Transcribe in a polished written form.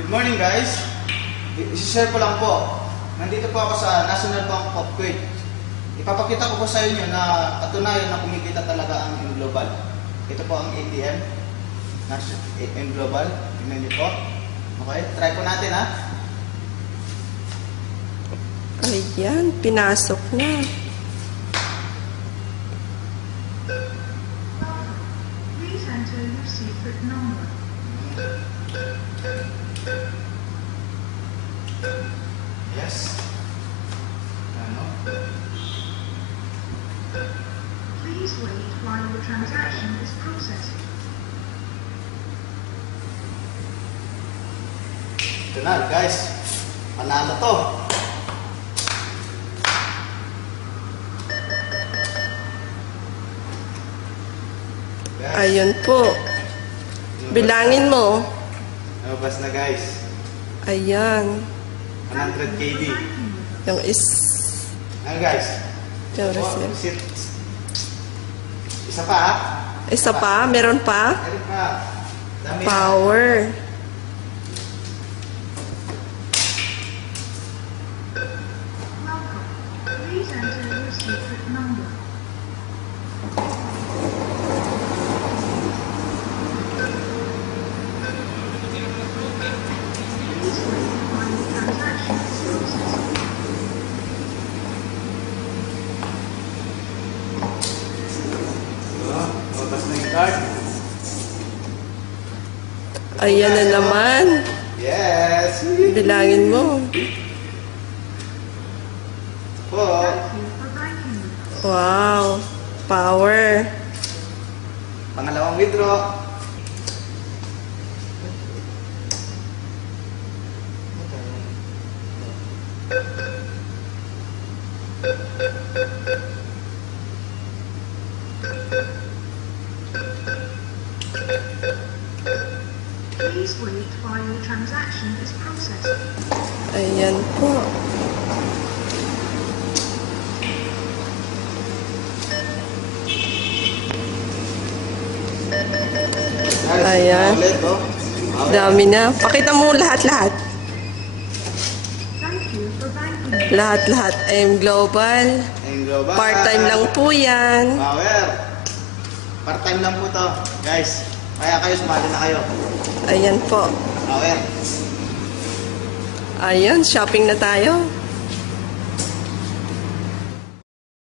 Good morning guys. I-share ko lang po. Nandito po ako sa National Bank of Kuwait. Ipapakita ko po sa inyo na katunayan na kumikita talaga ang M-Global. Ito po ang ATM. M-Global. Tingnan niyo po. Okay, try po natin ha. Ayan, pinasok na. Please enter your secret number. Yes. Ano? Please wait while your transaction is processed. Ito na guys. Panalo to. Guys. Ayun po. Bilangin mo. Nabas na guys. Ayan. 100 KD. Yung Ano guys? yung Oh, receipt. Isa pa ha? Isa pa? Meron pa? Meron pa. Dami. Power. Welcome. Please enter your secret number. Please wait while your transaction is processed. Nabas na yung card. Ayan na naman. Yes. Bilangin mo. Po. Thank you for banking with us. Wow. Power. Pangalawang withdraw. Please wait while your transaction is processed. Ayan po. Ayan. Ulit, oh. Okay. Dami na. Pakita mo lahat-lahat. Thank you for banking with us. Lahat-lahat. M-Global. Ayun, global. Part-time lang po yan. Power. Part-time lang po to, guys. Kaya kayo, sumali na kayo. Ayan po. Power. Ayan, shopping na tayo.